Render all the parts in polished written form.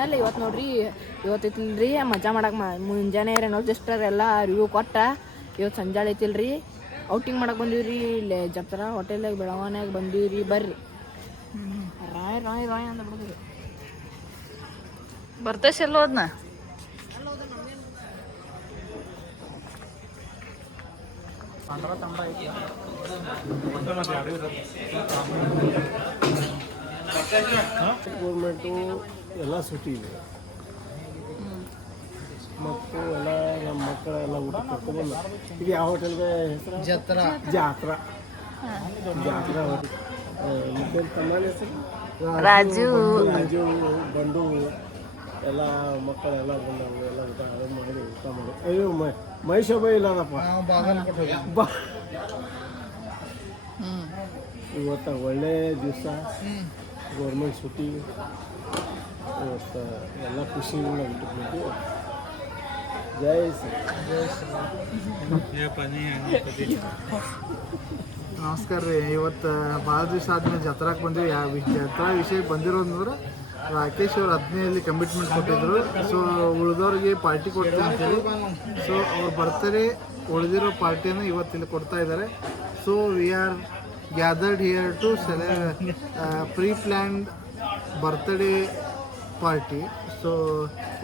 Channel ಇವತ್ತು ನೋಡ್ರಿ ಇವತ್ತೈತಿಲ್ರಿ ಮಜಾ ಮಾಡಕ್ಕೆ ಮುಂಜಾನೆ ರೆನಾಲ್ಡ್ ಸಿಸ್ಟರ್ ಎಲ್ಲ ರಿವ್ಯೂ ಕೊಟ್ಟ ಇವತ್ತು ಸಂಜಾಳೆ ಐತಿಲ್ರಿ ಔಟಿಂಗ್ ಮಾಡಕ್ಕೆ ಬಂದೀವ್ರಿ ಇಲ್ಲೇ ಜಪ್ತರ ಹೋಟೆಲಾಗ ಬೆಳವನ್ಯಾಗ ಬಂದೀವ್ರಿ ಬರ್ರಿ ರಾಯ್ ರಾಯ್ ರಾಯ್ ಅಂತ ಬಿಡ್ತೀವಿ ಬರ್ತೇಶ್ ಎಲ್ಲ ಹೋದ್ನ ಗೌರ್ಮೆಂಟು ಎಲ್ಲ ಸೂಟಿ ಇದೆ ಮತ್ತು ಎಲ್ಲ ನಮ್ಮ ಮಕ್ಕಳೆಲ್ಲ ಊಟ ಕರ್ಕೊಬಂದ ಇದು ಯಾವ ಹೋಟೆಲ್ಗೆ ಹೆಸರು ಜಾತ್ರಾ ಜಾತ್ರಾ ಜಾತ್ರಾ ಹೋಟೆಲ್ ತಮ್ಮನ ಹೆಸರು ರಾಜು ರಾಜು ಬಂಡು ಎಲ್ಲ ಮಕ್ಕಳೆಲ್ಲ ಬಂದವು ಎಲ್ಲ ಊಟ ಮಾಡಿ ಊಟ ಮಾಡಿ ಅಯ್ಯೋ ಮೈಸೂರು ಇಲ್ಲದಪ್ಪ ಇವತ್ತು ಒಳ್ಳೆ ದಿವಸ ಗೌರ್ಮೆಂಟ್ ಸೂಟಿ ಇವತ್ತು ಎಲ್ಲ ಖುಷಿಯಿಂದ ಬಿಟ್ಟು ಜೈ ನಮಸ್ಕಾರ ರೀ ಇವತ್ತು ಭಾಳ ದಿವಸ ಆದ್ಮೇಲೆ ಜಾತ್ರಾಕ್ಕೆ ಬಂದಿವಿ ಜಾತ್ರಾ ವಿಷಯ ಬಂದಿರೋದಂದ್ರೆ ರಾಕೇಶ್ ಅವ್ರು 15 ಕಮಿಟ್ಮೆಂಟ್ ಕೊಟ್ಟಿದ್ರು ಸೊ ಉಳಿದವ್ರಿಗೆ ಪಾರ್ಟಿ ಕೊಡ್ತೀವಿ ಅಂತೇಳಿ ಸೊ ಅವ್ರ ಬರ್ತಾರೆ ಉಳಿದಿರೋ ಪಾರ್ಟಿಯನ್ನು ಇವತ್ತಿಲ್ಲಿ ಕೊಡ್ತಾ ಇದ್ದಾರೆ so we are gathered here to pre planned birthday party so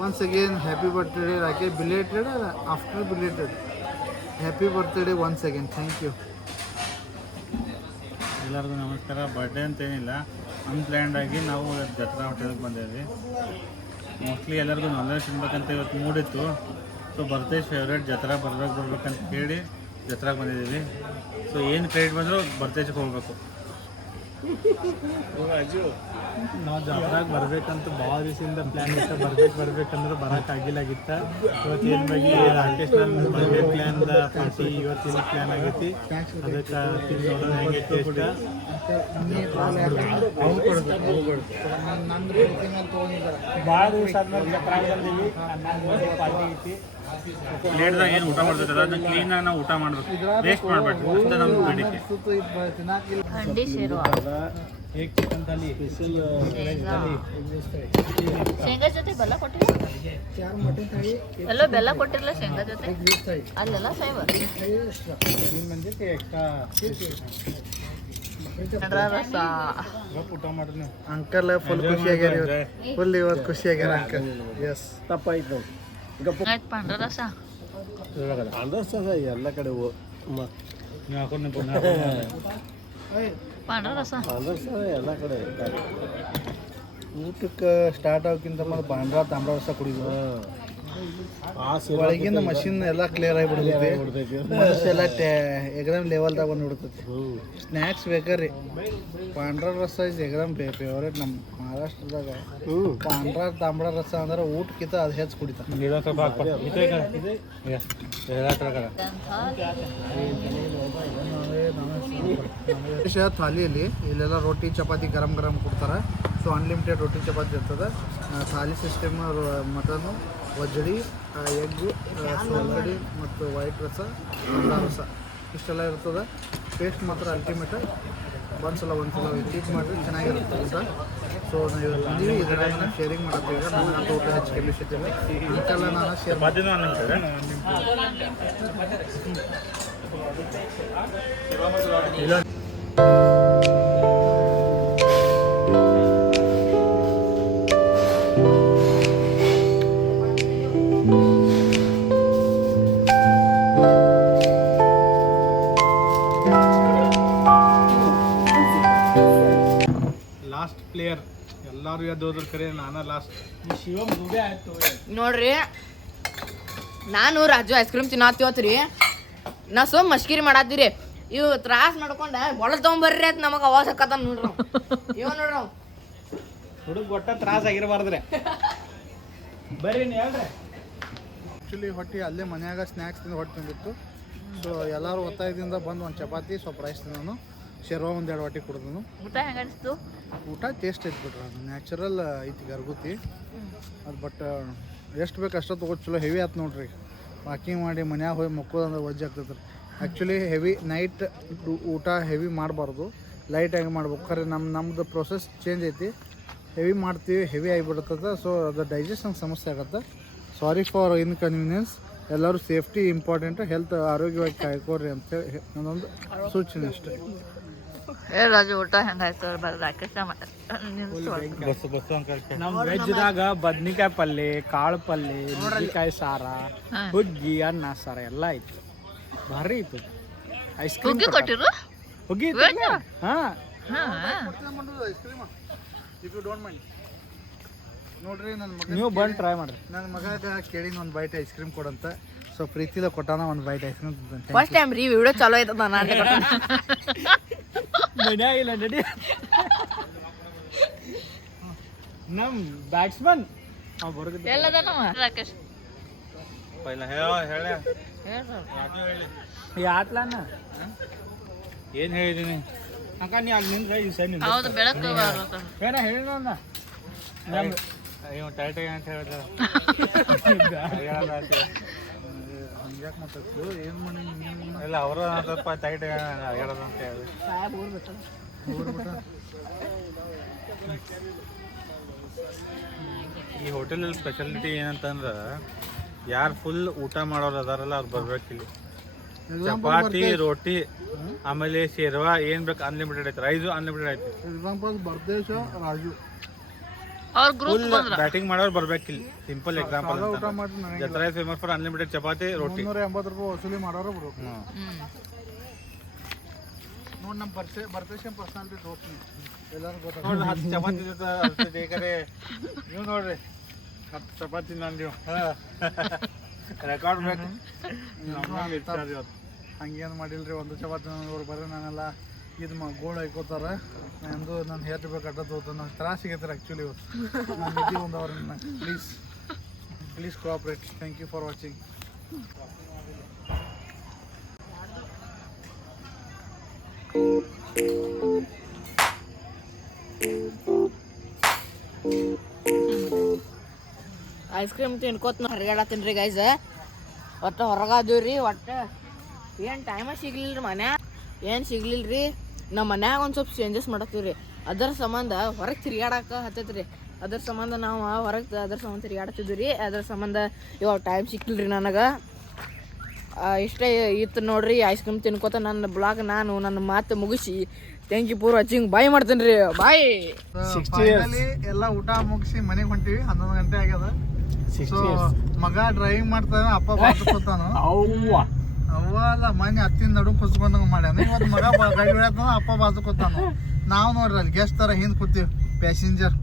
once again happy birthday Rakesh belated after belated happy birthday once again thank you ಎಲ್ಲರಿಗೂ ನಮಸ್ಕಾರ. ಬರ್ಡೇ ಅಂತೇನಿಲ್ಲ, ಅನ್ಪ್ಲ್ಯಾಂಡ್ ಆಗಿ ನಾವು ಜತ್ರಾ ಹೋಟೆಲ್ಗೆ ಬಂದಿದ್ವಿ. ಮೋಸ್ಟ್ಲಿ ಎಲ್ಲರಿಗೂ ನಾನ್ ತಿನ್ಬೇಕಂತ ಇವತ್ತು ಮೂಡಿತ್ತು. ಸೊ ಬರ್ಡೇ ಫೇವ್ರೇಟ್ ಜತ್ರಾ ಬರ್ಬೇಕಂತ ಹೇಳಿ ಜತ್ರಾಗೆ ಬಂದಿದ್ದೀವಿ. ಸೊ ಏನು ಕ್ರೆಡಿಟ್ ಬಂದರೂ ಬರ್ಡೇಗೆ ಹೋಗ್ಬೇಕು. ನಾವು ಜಾತ್ರಾಗ ಬರ್ಬೇಕಂತ ಭಾಳ ದಿವಸದಿಂದ ಪ್ಲ್ಯಾನ್ ಇತ್ತು. ಬರ್ಬೇಕಂದ್ರೆ ಬರೋಕ್ಕಾಗಿಲ್ಲಾಗಿತ್ತ. ಇವತ್ತು ಏನು ಬಗ್ಗೆ ರಾಕೇಶ್ ನನ್ನ ಬರ್ಡೇ ಪ್ಲ್ಯಾನ್ದ ಪಾರ್ಟಿ ಇವತ್ತಿನ ಪ್ಲ್ಯಾನ್ ಆಗೈತಿ. ಅದಕ್ಕೆ ತಿಂದು ನೋಡೋದು ಹೆಂಗೆ ಟೇಸ್ಟ್ ಭಾಳ ದಿವಸ ಆದ್ಮೇಲೆ ಜತ್ರಾಗ ಬಂದೀವಿ. ಪಾರ್ಟಿ ಐತಿ. ಪ್ಲೇಟ್ದಾಗ ಏನು ಊಟ ಮಾಡ್ತೈತಲ್ಲ ಅದನ್ನ ಕ್ಲೀನಾಗಿ ನಾವು ಊಟ ಮಾಡಬೇಕು, ವೇಸ್ಟ್ ಮಾಡಬೇಕು ಅಂತ ನಮ್ಮ ಬೇಡಿಕೆ. ಹಂಡಿ ಶೇರ್ವಾ, ಹೇಗೆ ಚಿಕನ್ ಥಾಲಿ, ಶೇಂಗಾ ಜೊತೆ ಬೆಲ್ಲ ಕೊಟ್ಟಿಲ್ಲ. ಎಲ್ಲೋ ಬೆಲ್ಲ ಕೊಟ್ಟಿರಲ್ಲ ಶೇಂಗಾ ಜೊತೆ, ಅಲ್ಲೆಲ್ಲ ಸೇವ ರಸ. ಊಟ ಮಾಡ್ರಿ ನೀವು. ಅಂಕಲ್ ಫುಲ್ ಖುಷಿಯಾಗ್ಯಾರ, ಫುಲ್ ಇವತ್ತು ಖುಷಿಯಾಗ್ಯಾರ ಅಂಕಲ್. ಎಸ್ ತಪ್ಪಾಯ್ತು ಆಯ್ತು ಪಾಂಡ್ರ ರಸ. ಅಂಡರ್ಸ್ಟ್ಯಾಂಡ್ ಎಲ್ಲ ಕಡೆ ನೀವು ಹಾಕೊಂಡು ಪಾಂಡ್ರ ರಸ ಅಂಡರ್ಸ್ಟ್ಯಾಂಡ್ ಎಲ್ಲ ಕಡೆ. ಊಟಕ್ಕೆ ಸ್ಟಾರ್ಟ್ ಆಗೋಕ್ಕಿಂತ ಮೊದಲು ಬಾಂಡ್ರ ತಾಮ್ರ ರಸ ಕುಡಿದ್ರು. ಒಳಗಿಂದ ಮಷಿನ್ ಎಲ್ಲ ಕ್ಲಿಯರ್ ಆಗಿಬಿಡ್ತೈತಿ. ಮನಸ್ಸೆಲ್ಲ ಎಕ್ದಮ್ ಲೆವೆಲ್ದಾಗ ಬಂದುಬಿಡ್ತೈತಿ. ಸ್ನ್ಯಾಕ್ಸ್ ಬೇಕಾರ್ರಿ. ಪಾಂಡ್ರ ರಸ ಇಸ್ ಎಕ್ದಮ್ ಫೇವ್ರೇಟ್ ನಮ್ಮ ಮಹಾರಾಷ್ಟ್ರದಾಗ. ಪಾಂಡ್ರ ತಾಮ್ರ ರಸ ಅಂದ್ರೆ ಊಟಕ್ಕಿಂತ ಅದು ಹೆಚ್ಚು ಕುಡಿತಾರೆ. ಥಾಲಿಯಲ್ಲಿ ಇಲ್ಲೆಲ್ಲ ರೊಟ್ಟಿ ಚಪಾತಿ ಗರಂ ಕೊಡ್ತಾರೆ. ಸೊ ಅನ್ಲಿಮಿಟೆಡ್ ರೊಟ್ಟಿ ಚಪಾತಿ ಇರ್ತದೆ. ಥಾಲಿ ಸಿಸ್ಟಮ್ ಮಟನು, ವಜ್ಜಡಿ, ಎಗ್ಗು, ಸೋಲ್ಗಡಿ ಮತ್ತು ವೈಟ್ ರಸ, ಅಲ್ಲ ರಸ ಇಷ್ಟೆಲ್ಲ ಇರ್ತದೆ. ಟೇಸ್ಟ್ ಮಾತ್ರ ಅಲ್ಟಿಮೇಟ್. ಒಂದ್ಸಲ ವಿಸಿಟ್ ಮಾಡಿದ್ರೆ ಚೆನ್ನಾಗಿರುತ್ತೆ ಊಟ. ಸೊ ನಾವು ಬಂದೀವಿ, ಇದರಲ್ಲಿ ಶೇರಿಂಗ್ ಮಾಡತ್ತೀವಿ. ನನ್ನ ಊಟ ಹೆಚ್ಚು ಕೆಲಿಸಿದ್ದೇವೆ. ಇದಕ್ಕೆಲ್ಲ ನಾನು ಶೇರ್ ಲಾಸ್ಟ್ ಪ್ಲೇಯರ್ ಎಲ್ಲರೂ ಎದ್ದೋದ್ರ ಕರೆ ನಾನು ಲಾಸ್ಟ್. ಶಿವಮ್ ದುಬೆ ಆಯ್ತು ನೋಡ್ರಿ. ನಾನು ರಾಜು ಐಸ್ ಕ್ರೀಮ್ ತಿನ್ನತ್ತೀವತ್ರಿ. ನಾ ಸುಮ್ ಮಸ್ಕಿರಿ ಮಾಡತ್ತೀರಿ. ಇವು ತ್ರಾಸ್ ನಡ್ಕೊಂಡ ಒಳಗೆ ತೊಗೊಂಬರ್ರಿ ಅಂತ ನಮಗೆ ಅವಾಜ್ ಹಾಕತ್ತ ನೋಡ್ರಿ. ಇವ ನೋಡ್ರಿ ಹುಡುಗ ಒಟ್ಟ ತ್ರಾಸ ಆಗಿರಬಾರ್ದ್ರೆ ಬರ್ರಿ ನೀವು ಹೇಳ್ರಿ. ಆ್ಯಕ್ಚುಲಿ ಹೊಟ್ಟೆ ಅಲ್ಲೇ ಮನ್ಯಾಗ ಸ್ನ್ಯಾಕ್ಸ್ ತಿಂದು ಹೊಟ್ಟೆ ತುಂಬಿತ್ತು. ಸೊ ಎಲ್ಲರೂ ಒತ್ತಾಯದಿಂದ ಬಂದು ಒಂದು ಚಪಾತಿ ಸ್ವಲ್ಪ ರೈಸ್ ತಿಂದನು, ಶೇರ್ವಾ 1-2 ವಾಟಿ ಕುಡಿದನು. ಊಟ ಹೆಂಗ ಅನಿಸ್ತು? ಊಟ ಟೇಸ್ಟ್ ಐತಿ ಬಿಟ್ರೆ ಅದು ನ್ಯಾಚುರಲ್ ಐತಿ ಗರ್ಗುತಿ ಅದು. ಬಟ್ ಎಷ್ಟು ಬೇಕು ಅಷ್ಟು ತೊಗೊದು ಚಲೋ ಹೆವಿ ಆಯ್ತು ನೋಡ್ರಿ. ವಾಕಿಂಗ್ ಮಾಡಿ ಮನ್ಯಾಗ ಹೋಗಿ ಮಕ್ಕೋದಂದ್ರೆ ವಜ್ಜೆ ಆಗ್ತೈತೆ ರೀ. ಆ್ಯಕ್ಚುಲಿ ಹೆವಿ ನೈಟ್ ಊಟ ಹೆವಿ ಮಾಡಬಾರ್ದು, ಲೈಟಾಗಿ ಮಾಡ್ಬೇಕು. ಖರೆ ನಮ್ಮದು ಪ್ರೊಸೆಸ್ ಚೇಂಜ್ ಐತಿ. ಹೆವಿ ಮಾಡ್ತೀವಿ, ಹೆವಿ ಆಗಿಬಿಡ್ತದೆ. ಸೊ ಅದು ಡೈಜೆಷನ್ ಸಮಸ್ಯೆ ಆಗುತ್ತೆ. Sorry for inconvenience. ಎಲ್ಲರೂ ಸೇಫ್ಟಿ ಇಂಪಾರ್ಟೆಂಟ್, ಹೆಲ್ತ್ ಆರೋಗ್ಯವಾಗಿ ಕಾಯ್ಕೋರಿ ಅಂತೇಳಿ ನನ್ನೊಂದು ಸೂಚನೆ ಅಷ್ಟೇ. ರಾಜು ಊಟ ಹೆಂಗಾಯ್ತು? ರಾಕೇಶ ಬಸ್ಸು ಅಂಕಲ್ ನಮ್ಮ ವೆಜ್ದಾಗ ಬದ್ನಿಕಾಯಿ ಪಲ್ಯ, ಕಾಳು ಪಲ್ಯ, ನುಗ್ಗಿಕಾಯಿ ಸಾರ, ಹುಗ್ಗಿ, ಅನ್ನ ಸಾರ ಎಲ್ಲ ಇತ್ತು. ಭಾರಿ ಇತ್ತು. ಐಸ್ ಕ್ರೀಮ್ ಹುಗ್ಗಿ ಕೊಟ್ಟಿರು? ಹುಗ್ಗಿ ಇತ್ತು. ಹಾಂ ಇಫ್ ಯು ಡೋಂಟ್ ಮೈಂಡ್ ನೋಡ್ರಿ, ನನ್ನ ಮಗ ನೀವು ಬಂದು ಟ್ರೈ ಮಾಡ್ರಿ. ನನ್ನ ಮಗಾಗ ಕೇಳಿನ ಒಂದು ಬೈಟ್ ಐಸ್ ಕ್ರೀಮ್ ಕೊಡಂತ. ಸೊ ಪ್ರೀತಿದ ಕೊಟ್ಟಾನ ಒಂದು ಬೈಟ್ ಐಸ್ ಕ್ರೀಮ್ ತಿಂತಾನೆ. ಫಸ್ಟ್ ಟೈಮ್ ರೀ ವಿಡಿಯೋ ಚಲೋ ಐತದ ನಾನು ಮನ್ಯಾಗಿಲ್ಲ ನಡಿ. ನಮ್ಮ ಬ್ಯಾಟ್ಸ್ಮನ್ ಅವ್ ಬರೋದಿಲ್ಲ. ಎಲ್ಲದನವ ರಾಕೇಶ್? ಪೈಲ ಹೇಳ ಯಾತ್ಲಾನ ಏನು ಹೇಳಿದ್ದೀನಿ ಅಕ್ಕ ನೀ ಅಲ್ಲಿ ನಿಂದ್ರೆ ಈ ಸೈಡ್ ನಿಂದ್ರೆ ಹೌದು, ಬೆಳಕು ಏನ ಹೇಳಿಲ್ಲ ಅಯ್ಯೋ ಟೈಟ್ ಅಂತ ಹೇಳಿದ್ರೆ ಹಂಗ್ಯಾಕೆ ಮಾತಾಡ್ತು? ಏನು ಮಾಡಿ ಇಲ್ಲ ಅವರು ಸ್ವಲ್ಪ ಟೈಟ್ ಹೇಳೋದು ಅಂತ ಹೇಳಿ ಈ ಹೋಟೆಲಲ್ಲಿ ಸ್ಪೆಷಾಲಿಟಿ ಏನಂತಂದ್ರೆ ಯಾರು ಫುಲ್ ಊಟ ಮಾಡೋರು ಅದಾರಲ್ಲ ಅವ್ರು ಬರ್ಬೇಕಿಲ್ಲ. ಚಪಾತಿ, ರೋಟಿ, ಆಮೇಲೆ ಶೇರ್ವಾ ಏನು ಬೇಕು ಅನ್ಲಿಮಿಟೆಡ್ ಐತೆ. ರೈಸು ಅನ್ಲಿಮಿಟೆಡ್ ಐತಿ. ಎಕ್ಸಾಂಪಲ್ ಬರ್ದೇಶ ರಾಜು ಅವ್ರ ಗ್ರೂಪ್ ಫುಲ್ ಬ್ಯಾಟಿಂಗ್ ಮಾಡೋರು ಬರ್ಬೇಕಿಲ್ಲ. ಸಿಂಪಲ್ ಎಕ್ಸಾಂಪಲ್ ಊಟ ಮಾಡಿ ನನಗೆ ಜತ್ರಾ ಫೇಮಸ್ ಫಾರ್ ಅನ್ಲಿಮಿಟೆಡ್ ಚಪಾತಿ, ರೋಟಿ. 380 ರೂಪಾಯಿ ವಸೂಲಿ ಮಾಡೋರು ಬರು. ಹ್ಮ್. ನೋಡಿ ನಮ್ಮ ಬರ್ತೇಶನ್ ಪರ್ಸನಾಲಿಟಿ ಹೋಗ್ತೀನಿ ಎಲ್ಲರೂ ಗೊತ್ತಾಗ. ನೋಡ್ರಿ 10 ಚಪಾತಿ ಜೊತೆ ಬೇಕಾರೆ ನೀವು ನೋಡ್ರಿ 10 ಚಪಾತಿ ನಾನು ನೀವು ರೆಕಾರ್ಡ್ ಬೇಕು. ಹಂಗೇನು ಮಾಡಿಲ್ರಿ, ಒಂದು ಚಪಾತಿ ನನಗೆ ಬರ್ರಿ ನಾನೆಲ್ಲ ಇದು ಗೋಳು ಹಾಕೋತಾರೆ. ನಂದು ನಾನು ಹೇರ್ಬೇಕು ಅಡ್ಡ ಹೋಗ್ತಾನೆ. ನಾನು ತ್ರಾಸ ಸಿಗತ್ತಾರೆ ಆ್ಯಕ್ಚುಲಿ ಇವತ್ತು. ನಾನು ನಿಧಿ ಒಂದು ಅವ್ರನ್ನ please cooperate. Thank you for watching. Ice cream ತಿನ್ಕೋತ ನಾ ಹರಿಗಾಡತ್ತೀನಿ ರೀ ಗೈಸ್. ಒಟ್ಟು ಹೊರಗಾದೀವಿ ರೀ. ಒಟ್ಟು ಏನು ಟೈಮ ಸಿಗ್ಲಿಲ್ಲ ರೀ, ಮನ್ಯಾಗ ಏನು ಸಿಗ್ಲಿಲ್ಲ ರೀ. ನಮ್ಮ ಮನ್ಯಾಗ ಒಂದು ಸ್ವಲ್ಪ ಚೇಂಜಸ್ ಮಾಡತ್ತೀವಿ ರೀ. ಅದರ ಸಂಬಂಧ ಹೊರಗೆ ತಿರ್ಗಾಡಕ್ಕೆ ಹತ್ತೈತೆ ರೀ. ಅದ್ರ ಸಂಬಂಧ ನಾವು ಹೊರಗೆ ಅದ್ರ ಸಂಬಂಧ ತಿರ್ಗಾಡ್ತಿದ್ವಿ ರೀ. ಅದ್ರ ಸಂಬಂಧ ಇವಾಗ ಟೈಮ್ ಸಿಕ್ಕಿಲ್ಲ ರೀ ನನಗೆ. ಇಷ್ಟೇ ಇತ್ತು ನೋಡ್ರಿ. ಐಸ್ ಕ್ರೀಮ್ ತಿನ್ಕೋತ ನನ್ನ ಬ್ಲಾಗ್ ನಾನು ನನ್ನ ಮಾತು ಮುಗಿಸಿ ಥ್ಯಾಂಕ್ ಯು ಫಾರ್ ವಾಚಿಂಗ್. ಬಾಯ್ ಮಾಡ್ತೀನಿ ರೀ. ಬಾಯ್. ಫೈನಲಿ ಎಲ್ಲ ಊಟ ಮುಗಿಸಿ ಮನೆಗೆ ಹೊಂಟಿವಿ. 11 ಗಂಟೆ ಆಗ್ಯದ. ಸೊ ಮಗ ಡ್ರೈವಿಂಗ್ ಮಾಡ್ತಾನೆ, ಅಪ್ಪ ಬಾಜುಕೊತಾನು. ಅವ್ವ ಅಲ್ಲ ಮೊನ್ನೆ ಹತ್ತಿನ ನಡು ಕುಸ್ಕೊಂಡಂಗೆ ಮಾಡ್ಯಾನ. ಇವತ್ತು ಮಗ ಗಾಡಿ ಹೊಡ್ಯಾತಾನ, ಅಪ್ಪ ಬಾಜುಕೊತಾನು. ನಾವು ನೋಡ್ರಿ ಅಲ್ಲಿ ಗೆಸ್ಟ್ ಥರ ಹಿಂದೆ ಕೂತೀವಿ, ಪ್ಯಾಸೆಂಜರ್.